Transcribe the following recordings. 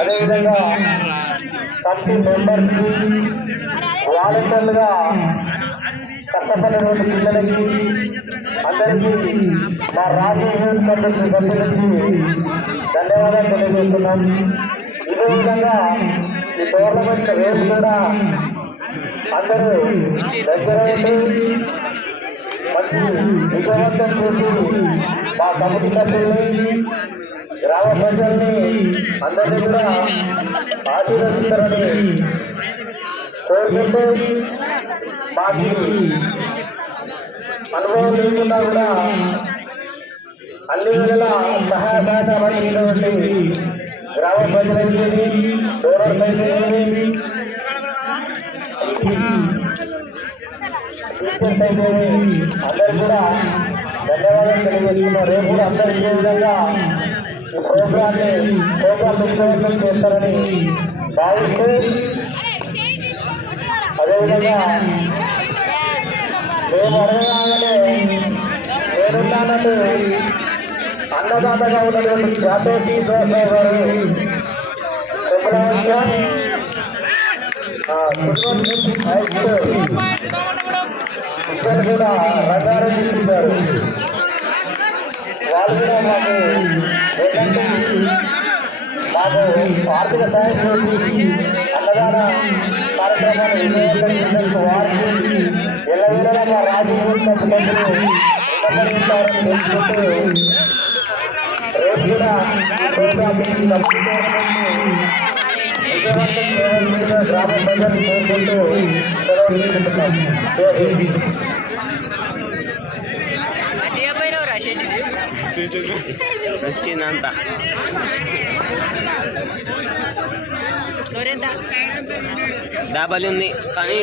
అదేవిధంగా committee members వాలంటీర్లుగా కష్టపడినటువంటి పిల్లలకి అందరికీ మా రాజకీయ కమిటీ సభ్యులకి ధన్యవాదాలు తెలియజేస్తున్నాం. ఇదే విధంగా ఈ గవర్నమెంట్ రేపు కూడా అందరూ దగ్గర మంచి విజయవంతం చేసి మా కమిటీ సభ్యుల్ని గ్రామ ప్రజల్ని అందరినీ కూడా ఆశీర్వదిస్తారని కోరుకుంటూ మాకు అనుభవం లేకుండా కూడా అన్ని విధాల సహాయ సహకారాలు ఉన్నటువంటి గ్రామ ప్రజలైతే డోనర్స్ అయితే టీచర్స్ అయితే అందరూ కూడా ధన్యవాదాలు తెలియజేస్తున్నారు. రేపు కూడా అందరూ ఇదే విధంగా ఈ ప్రోగ్రామ్ విజయవంతం చేస్తారని భావిస్తూ అదేవిధంగా మేము అడగగానే నేనున్నానంటే అన్నదాతగా ఉన్నటువంటి జాతోటి గారు ఇక్కడ కూడా రంగారెడ్డి ఇచ్చారు. వాళ్ళు కూడా మాకు ఏంటంటే మాకు ఆర్థిక సహాయం చేసి అన్నదాన కార్యక్రమాన్ని వినియోగించడానికి వారికి ఎల్లవేళలా మా రాజకీయ సభ్యులందరూ విన్నపడిస్తారని తెలుసుకుంటూ రేపు కూడా ప్రోగ్రాం విజయవంతం చేయవలసిన గ్రామ ప్రజలు కోరుకుంటూ సెలవు తీసుకుంటున్నాం. వచ్చిందంతా డబల్ ఉంది కానీ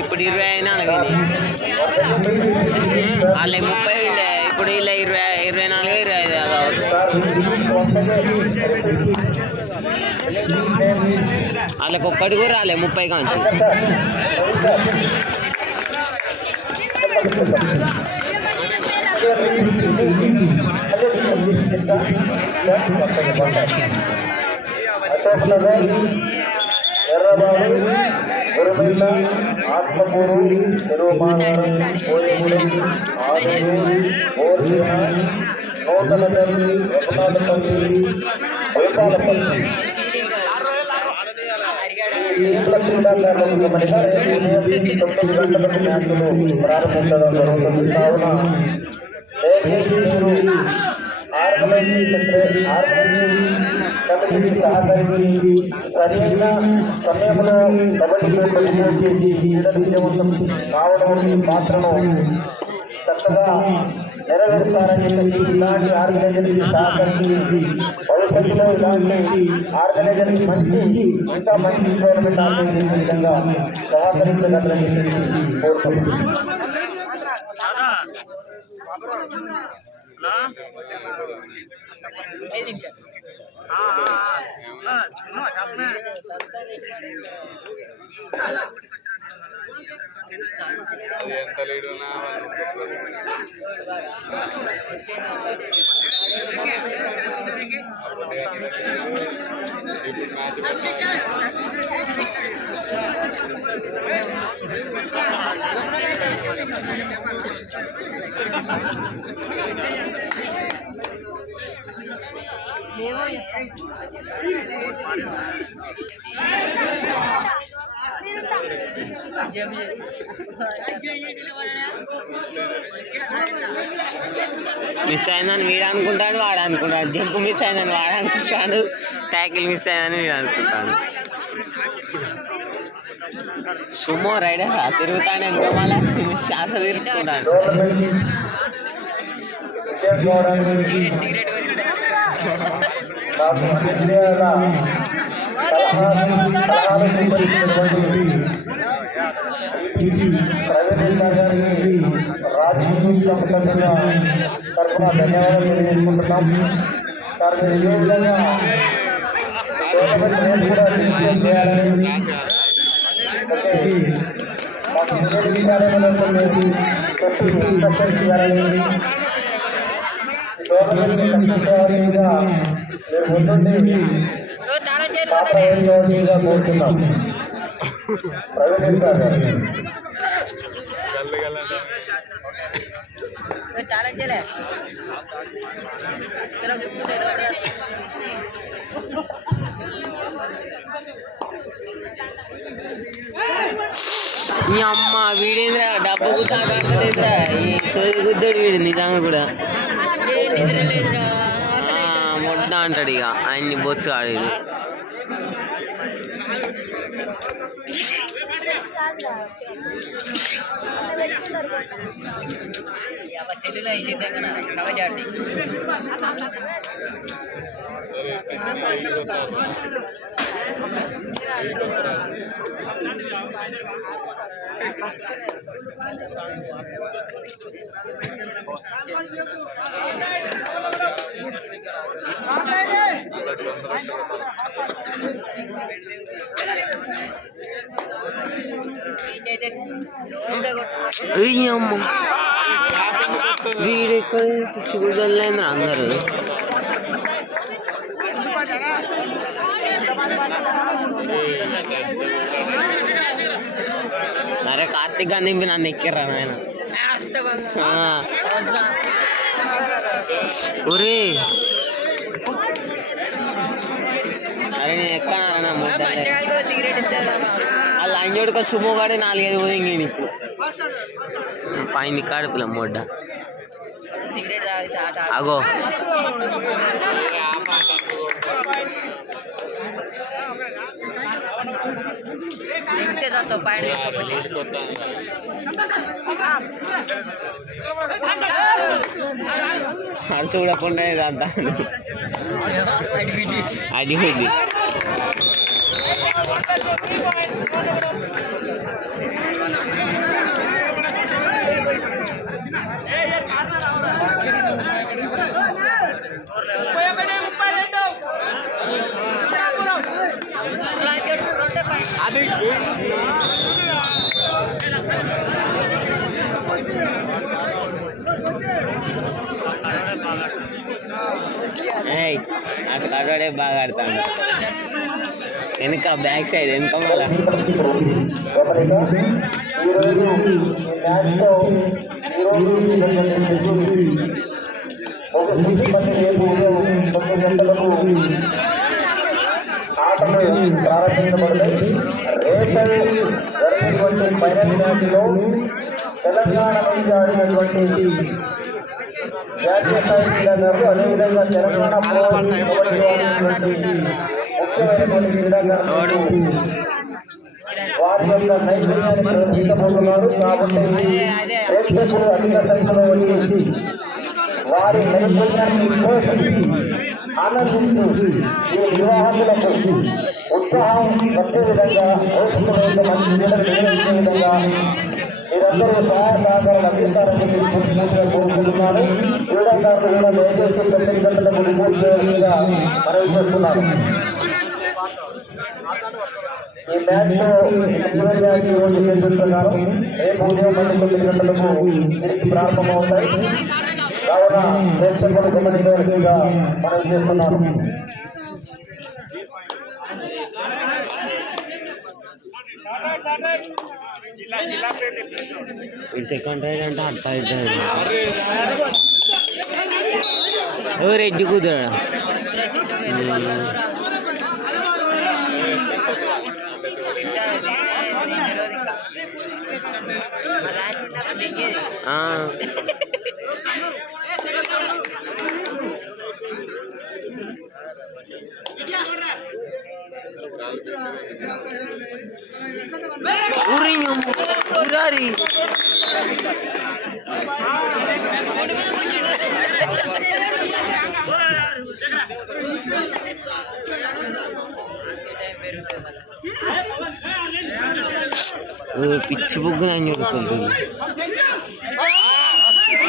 ఇప్పుడు 20 అయినా అలాగే వాళ్ళ 30 ఉండే ఇప్పుడు ఇలా 24 25 కావచ్చు. వాళ్ళకి ఒక్కటి కూడా రాలే 30 కాంచి. ఎర్రబాబు గురుమిల్ల ఆత్మకూరు తిరుమానవరం కోయగూడెం ఆదూరు ఓర్జీన నూతనపల్లి రఘునాథపల్లి వైపాలపల్లి ప్రారంభించడం జరుగుతుంది. కావున కమిటీకి సహకరించి సరైన సమయంలో కబడ్డీలో కొనుగోలు చేసి క్రీడలు విజయవంతం కావడం పాత్రను చక్కగా నెరవేరుస్తారని చెప్పి ఇలాంటి ఆర్గనైజర్కి సహకరించి భవిష్యత్తులో ఇలాంటి ఆర్గనైజర్కి ఇంకా మంచి గవర్నమెంట్ ఆర్గనైజేషన్ విధంగా సహకరించగలరని కోరుకుంటున్నాను. ఎంత లేడు మిస్ అయిందని వీడు అనుకుంటాడు, వాడు అనుకుంటాడు. జంపు మిస్ అయిందని వాడు అనుకుంటాడు, ట్యాకిల్ మిస్ అయిందని వీడు అనుకుంటాడు. సుమో రైడర్ తిరుగుతాడు ఎంతో మళ్ళీ శ్వాస తీర్చుకుంటాడు. రాజకీయ తరఫున ధన్యవాదాలు తెలియజేసుకుంటున్నాం. ఇదే విధంగా కూడా చేయాలని మాకు తెలియని విషయాలను చెప్పి ఇన్స్ట్రక్షన్స్ ఇవ్వాలని గవర్నమెంట్ కల్పించాల్సిందిగా మీరు ముందుండి పాత్రగా కోరుతున్నాం. ప్రవీణ్ గారు ఈ అమ్మ వీడేంద్రా డబ్బు గుర్తాడలేదురా ఈ సోది గుద్దాడు వీడు నిజంగా కూడా మొట్ట అంటాడు ఇక ఆయన్ని బొచ్చు ఆడు అమ్మ వీడెక్కడ పిచ్చి కుదరలేంద్ర అందరూ అరే కార్తీక్ గాంధీ నన్ను ఎక్కిర్రా నాయన ఒరే అరే నేను ఎక్కనా వాళ్ళు అంజోడుక సుమోగాడే 4-5 పోయింది ఇప్పుడు పైన కాడుపుల మొడ్డ అగో అది చూడకుండా అంతా అది ఇది అక్కడ ఆడే బాగా ఆడతాడు వెనక బ్యాక్ సైడ్ వెనక మళ్ళా ఆటలు ప్రారంభించబడతాయి. రేపు జరిగినటువంటి ఫైనల్ మ్యాచ్లో తెలంగాణ నుంచి ఆడినటువంటి జాతీయ స్థాయి క్రీడాకారులు అదేవిధంగా తెలంగాణ ముఖ్యమైనటువంటి క్రీడాకారులు వారి యొక్క నైపుణ్యాన్ని ప్రదర్శించబోతున్నారు. కాబట్టి ప్రేక్షకులు అధిక సంఖ్యలో వచ్చి వారి నైపుణ్యాన్ని ప్రోత్సహించి ఆనందిస్తూ ఈ నిర్వాహకులకు ఉత్సాహం వచ్చే విధంగా మంచి నిర్వహించే విధంగా మీరందరూ సహాయ సహకారాలు అందిస్తారని కోరుకుంటున్నాను. క్రీడాకారులు కూడా దయచేసి 9 గంటలకు రిపోర్ట్ చేయాల్సిందిగా మనవి చేస్తున్నాను. ఈ మ్యాచ్లో ప్రకారం రేపు ఉదయం 9 గంటలకు తిరిగి ప్రారంభమవుతాయి. కావున ప్రేక్షకులు గమనించవలసిందిగా మనవి చేస్తున్నాను. సెకండ్ రైడ్ అంటే అర్థం అవుతుంది రెడ్డి కుదరా Urari పిచ్చి బుగ్గు నేను చూడుకుంటుంది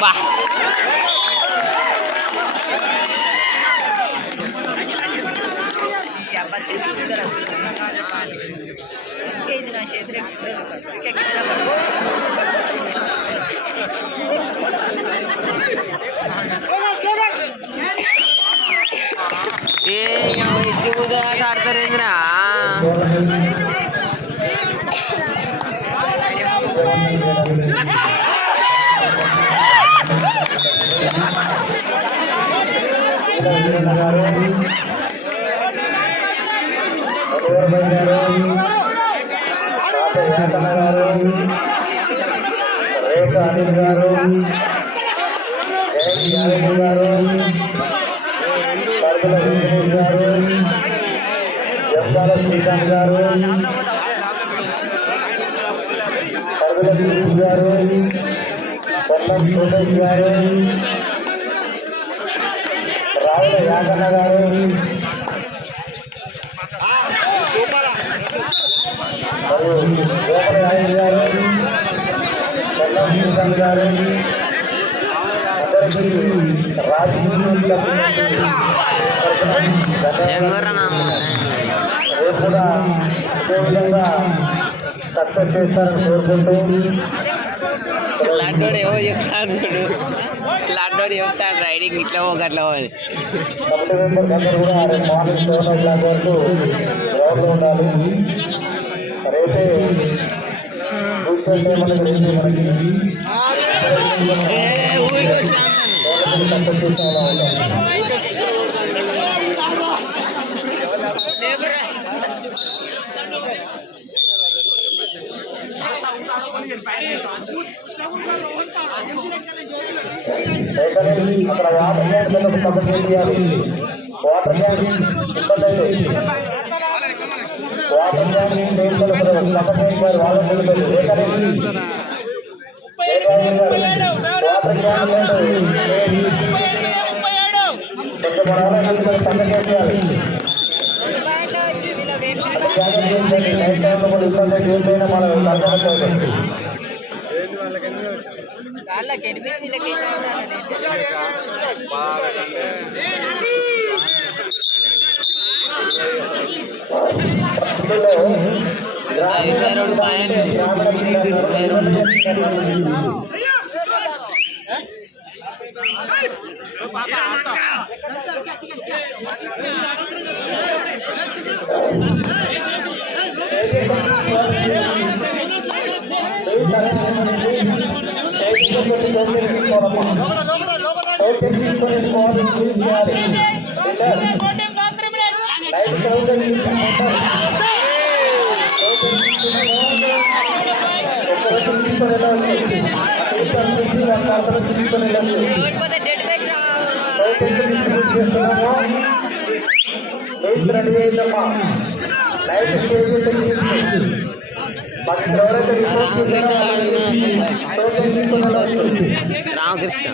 బా ఏ ఇచ్చి కుదరాట ఆడతారేంద్రా రేఖ అనిల్ గారు, యాదవ్ గారు, పరుగుల వెంకటేష్ గారు, జంపాల శ్రీకాంత్ గారు, పరుగుల దిలీప్ గారు, కొల్లం సురేష్ గారు, రావుల యాదన్న గారు, మరియు గోపల యాదవ్ గారు, కొల్లం శ్రీకాంత్ గారు, రేపు కూడా ఇదే విధంగా సక్సెస్ చేస్తారని కోరుకుంటూ లడ్డోడు ఏవో చెప్తాడు చూడు లడ్డోడు చెప్తాడు రైడింగ్ ఇట్లా గట్లా పోయి కమిటీ మెంబర్స్ అందరూ కూడా రేపు మార్నింగ్ 7 వరకు గ్రౌండ్లో ఉండాలి. రేపే కూర్చొని మనకి సక్సెస్ అక్కడ వాటర్ ట్యాంక్ పక్కన చేయాలి. వాటర్ ట్యాంక్ ఇబ్బంది అయితే వాటర్ ట్యాంక్ పక్కన చేయాలి. వాళ్ళని వాటర్ ట్యాంక్ పక్కన చేయాలి. నైట్ టైంలో కూడా ఇబ్బంది అయితే ఏమైనా మనం అర్థమవుతుంది. రామకృష్ణ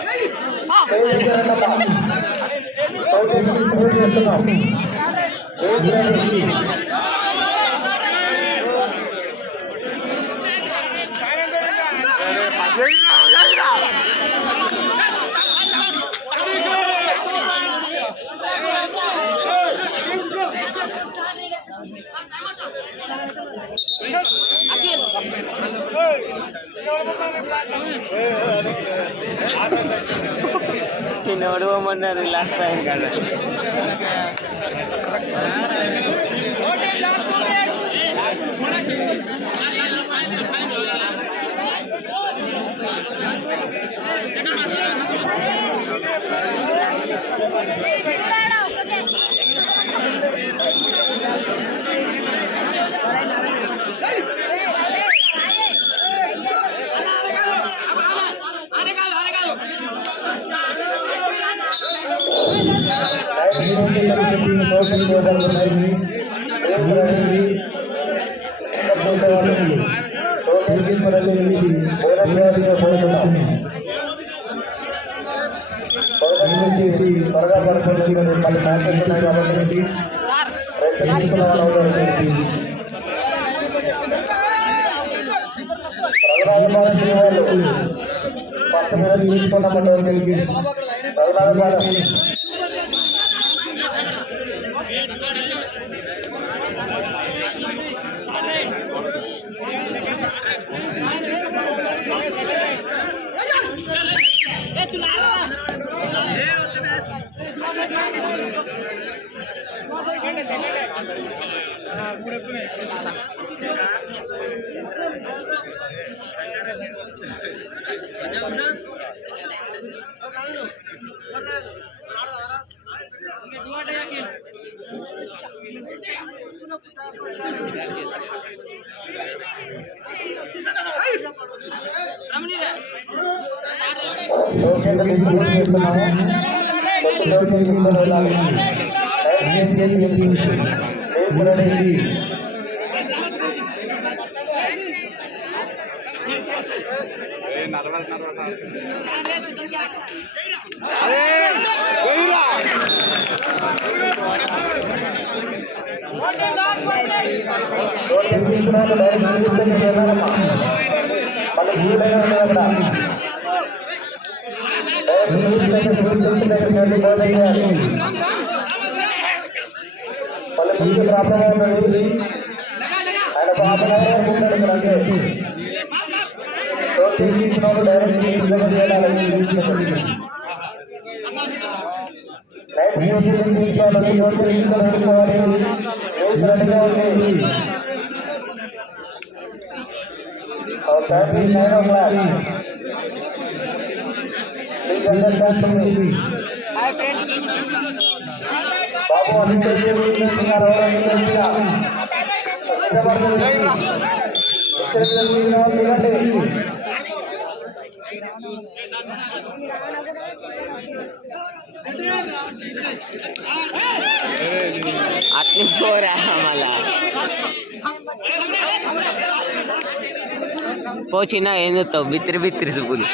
నిన్న ఓడిపోమన్నారు లాస్ట్ టైం కదా త్వరగా పడుతుంది. మళ్ళీ మ్యాచెస్ ఉన్నాయి కాబట్టి రఘునాథపాలెం వాళ్ళు ఫస్ట్ మీద తీసుకున్నామంటే రఘునాథపాలెం అట్ని చోరా మళ్ళా పో చిన్న ఏం చెప్తావు బిత్తిరి బిత్తిరి సుబ్బులు